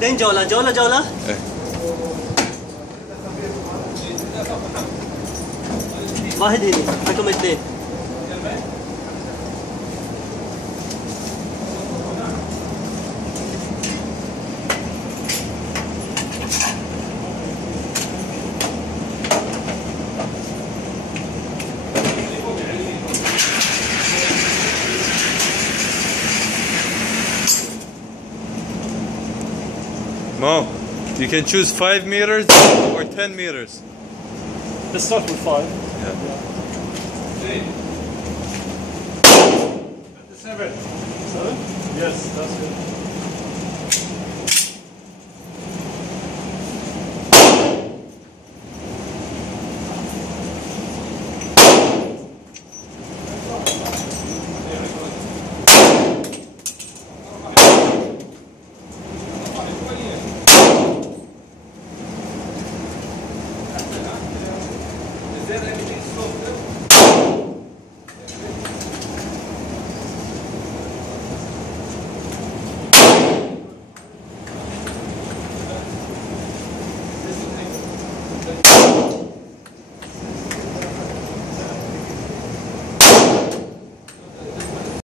2 جولة جولة جولة. ايه. واحد هني حكم 2. Mo, you can choose 5 meters or 10 meters. Let's start with 5. Yeah. 7. 7? Yes, that's good.